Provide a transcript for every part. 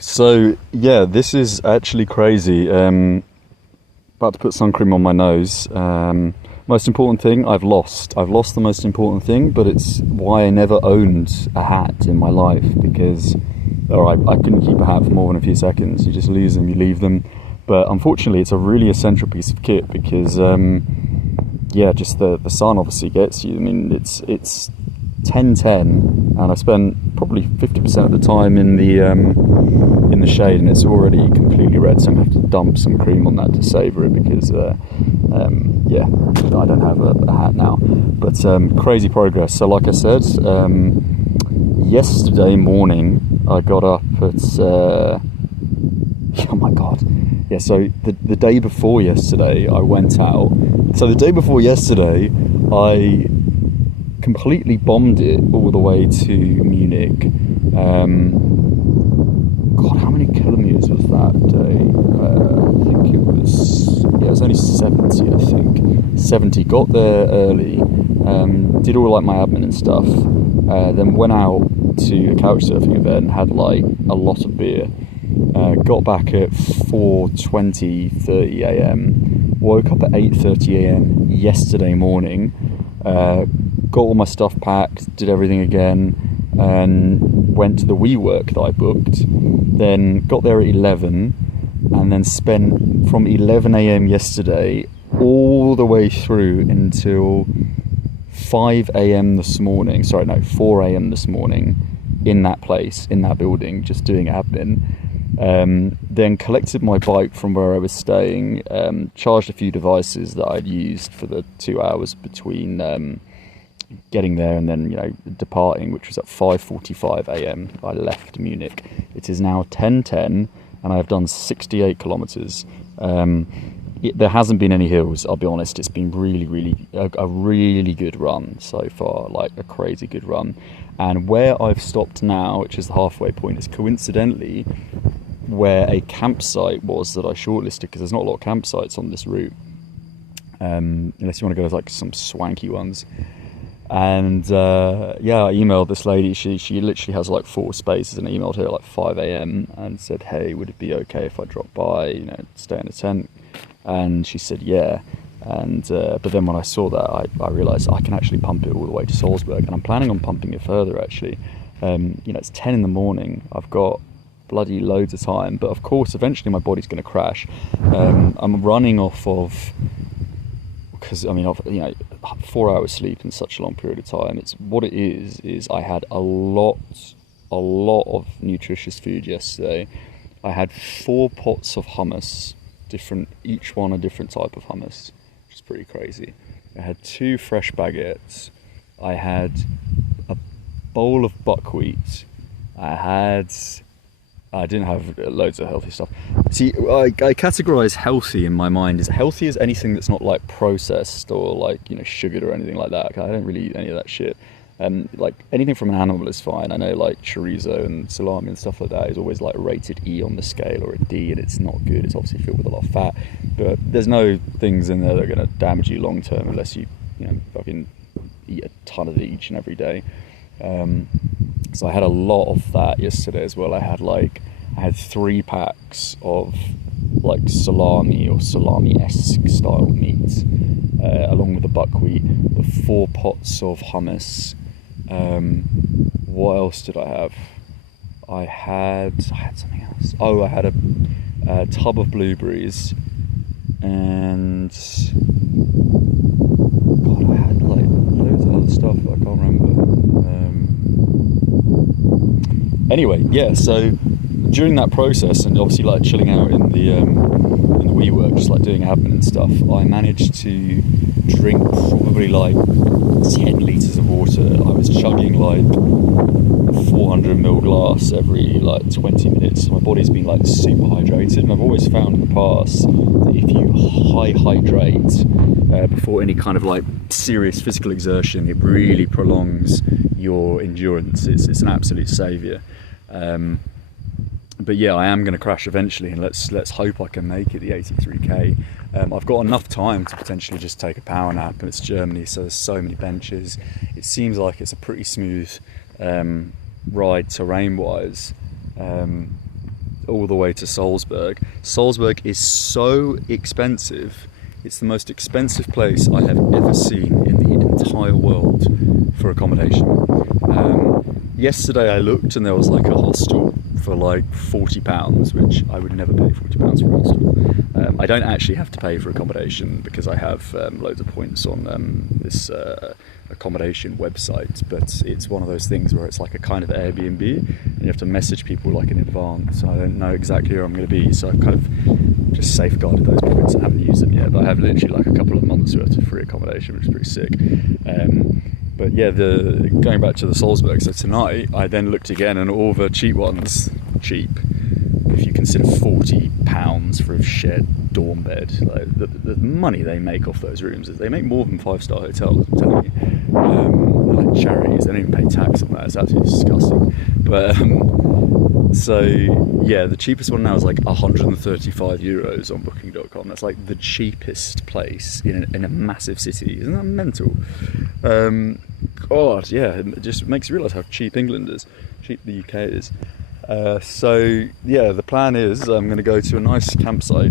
So yeah, this is actually crazy. About to put sun cream on my nose. Most important thing, I've lost. I've lost the most important thing, but it's why I never owned a hat in my life because, alright, I couldn't keep a hat for more than a few seconds. You just lose them, you leave them. But unfortunately, it's a really essential piece of kit because, yeah, just the sun obviously gets you. I mean, it's 10:10, and I spent probably 50% of the time in the shade, and it's already completely red. So I'm gonna have to dump some cream on that to savour it because, yeah, I don't have a hat now. But crazy progress. So, like I said, yesterday morning I got up at oh my god, yeah. So the day before yesterday I went out. So the day before yesterday I completely bombed it all the way to Munich. God, how many kilometres was that day? I think it was only 70, I think. 70, got there early, did all like my admin and stuff, then went out to a couch surfing event, had like a lot of beer, got back at 4:20, 30 a.m, woke up at 8:30 a.m. yesterday morning, got all my stuff packed, did everything again, and went to the WeWork that I booked, then got there at 11, and then spent from 11 a.m. yesterday all the way through until 5 a.m. this morning, 4 a.m. this morning, in that place, in that building, just doing admin. Then collected my bike from where I was staying, charged a few devices that I'd used for the 2 hours between getting there and then, departing, which was at 5:45 a.m. I left Munich. It is now 10:10 and I have done 68 kilometers. There hasn't been any hills, I'll be honest. It's been a really good run so far, like a crazy good run. And where I've stopped now, which is the halfway point, is coincidentally where a campsite was that I shortlisted, because there's not a lot of campsites on this route, unless you want to go to like some swanky ones. And yeah, I emailed this lady. She literally has like 4 spaces, and I emailed her at like 5 a.m. and said, hey, would it be okay if I drop by, stay in a tent? And she said yeah. And but then when I saw that, I realised I can actually pump it all the way to Salzburg, and I'm planning on pumping it further actually. It's 10 in the morning. I've got bloody loads of time, but of course eventually my body's going to crash. I'm running off of, because 4 hours sleep in such a long period of time. It's what it is I had a lot of nutritious food yesterday. I had 4 pots of hummus, each one a different type of hummus, which is pretty crazy. I had 2 fresh baguettes. I had a bowl of buckwheat. I didn't have loads of healthy stuff. See, I categorise healthy in my mind as healthy as anything that's not like processed or like, sugared or anything like that. I don't really eat any of that shit. Like anything from an animal is fine. I know like chorizo and salami and stuff like that is always like rated E on the scale, or a D, and it's not good. It's obviously filled with a lot of fat, but there's no things in there that are going to damage you long term unless you, fucking eat a ton of it each and every day. So I had a lot of that yesterday as well. I had 3 packs of like salami or salami-esque style meat, along with the buckwheat, the 4 pots of hummus. What else did I have? I had something else. Oh, I had a tub of blueberries, and God, I had like loads of other stuff that I can't remember. Anyway, yeah, so during that process, and obviously like chilling out in the WeWork, just like doing admin and stuff, I managed to drink probably like 10 litres of water. I was chugging like a 400ml glass every like 20 minutes. My body's been like super hydrated, and I've always found in the past that if you hydrate before any kind of like serious physical exertion, it really prolongs your endurance. It's an absolute saviour. But yeah, I am going to crash eventually, and let's hope I can make it the 83k. I've got enough time to potentially just take a power nap, and it's Germany, so there's so many benches. It seems like it's a pretty smooth ride terrain wise. all the way to Salzburg. Salzburg is so expensive. It's the most expensive place I have ever seen in the entire world for accommodation. Yesterday I looked and there was like a hostel for like £40, which I would never pay £40 for a hostel. I don't actually have to pay for accommodation because I have loads of points on this accommodation website, but it's one of those things where it's like a kind of Airbnb and you have to message people like in advance. I don't know exactly where I'm going to be, so I've kind of just safeguarded those points and haven't used them yet, but I have literally like a couple of months worth of free accommodation, which is pretty sick. But yeah, going back to the Salzburg, so tonight I then looked again and all the cheap ones, cheap, if you consider £40 for a shared dorm bed, like the money they make off those rooms is they make more than 5-star hotels, I'm telling you. They're like charities, they don't even pay tax on that, it's absolutely disgusting. But so yeah, the cheapest one now is like €135 on booking.com. That's like the cheapest place in a massive city. Isn't that mental? God, yeah, it just makes you realise how cheap England is, cheap the UK is. So yeah, the plan is I'm going to go to a nice campsite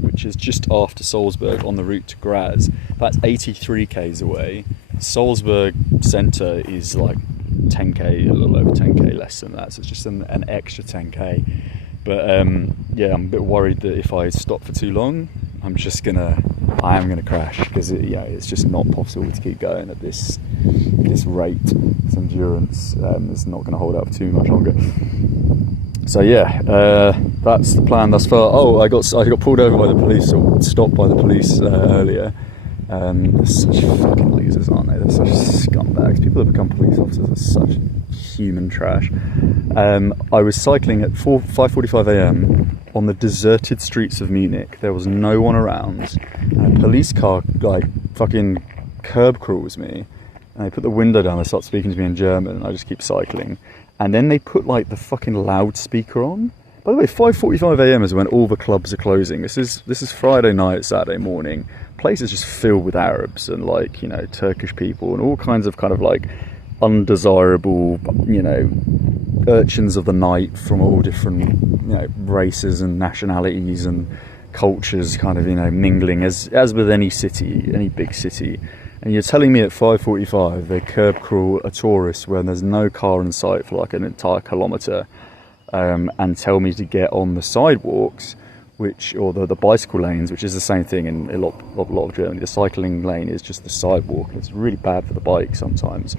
which is just after Salzburg on the route to Graz. That's 83 k's away. Salzburg centre is like 10k, a little over 10k less than that, so it's just an extra 10k. But yeah, I'm a bit worried that if I stop for too long, I am gonna crash, because it's just not possible to keep going at this rate. This endurance is not going to hold out for too much longer. So yeah, that's the plan thus far. Oh, I got pulled over by the police, or stopped by the police earlier. They're such fucking losers, aren't they? They're such scumbags. People that become police officers are such human trash. I was cycling at 5:45 a.m. on the deserted streets of Munich. There was no one around, and a police car like fucking curb crawls me, and they put the window down. They start speaking to me in German, and I just keep cycling. And then they put like the fucking loudspeaker on. By the way, 5:45 a.m. is when all the clubs are closing. This is Friday night, Saturday morning. Place is just filled with Arabs and like, Turkish people and all kinds of kind of like undesirable, urchins of the night from all different, races and nationalities and cultures, kind of, mingling as with any city, any big city. And you're telling me at 5:45 they curb crawl a tourist when there's no car in sight for like an entire kilometre, and tell me to get on the sidewalks, or the bicycle lanes, which is the same thing in a lot of Germany. The cycling lane is just the sidewalk. It's really bad for the bike sometimes.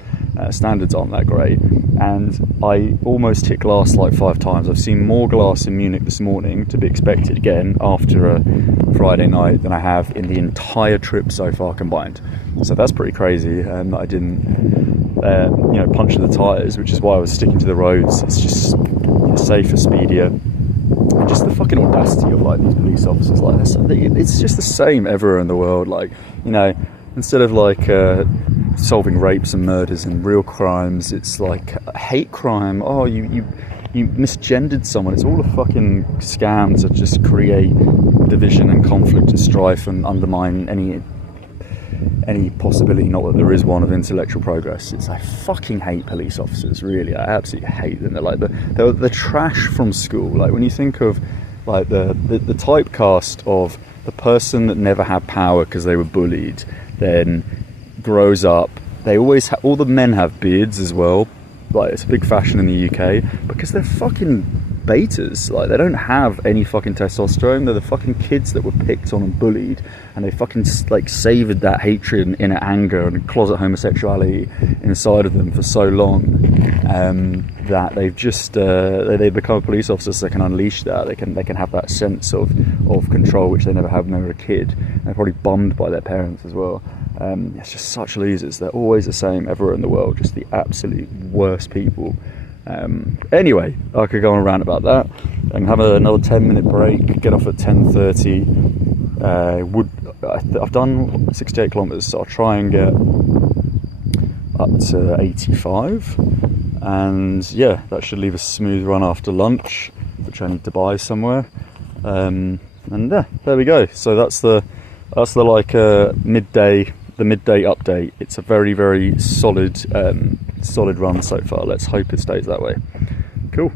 Standards aren't that great. And I almost hit glass like 5 times. I've seen more glass in Munich this morning, to be expected again after a Friday night, than I have in the entire trip so far combined. So that's pretty crazy. I didn't puncture the tyres, which is why I was sticking to the roads. It's just safer, speedier. And just the fucking audacity of like these police officers like this. It's just the same everywhere in the world. Like, instead of like solving rapes and murders and real crimes, it's like a hate crime. Oh, you misgendered someone. It's all a fucking scam to just create division and conflict and strife and undermine any possibility, not that there is one, of intellectual progress. I fucking hate police officers, really. I absolutely hate them. They're like the trash from school. Like, when you think of like the typecast of the person that never had power because they were bullied, then grows up. They always all the men have beards as well. Like, it's a big fashion in the UK because they're fucking betas. Like, they don't have any fucking testosterone. They're the fucking kids that were picked on and bullied, and they fucking like savoured that hatred and inner anger and closet homosexuality inside of them for so long, that they've just they become police officers. So they can unleash that. They can have that sense of control, which they never had when they were a kid. And they're probably bummed by their parents as well. It's just such losers. They're always the same everywhere in the world. Just the absolute worst people. Anyway, I could go on a rant about that and have another 10-minute break, get off at 10:30. I've done 68 kilometers, so I'll try and get up to 85, and yeah, that should leave a smooth run after lunch, which I need to buy somewhere. And yeah, there we go. So that's the like midday update. It's a very, very solid run so far. Let's hope it stays that way. Cool.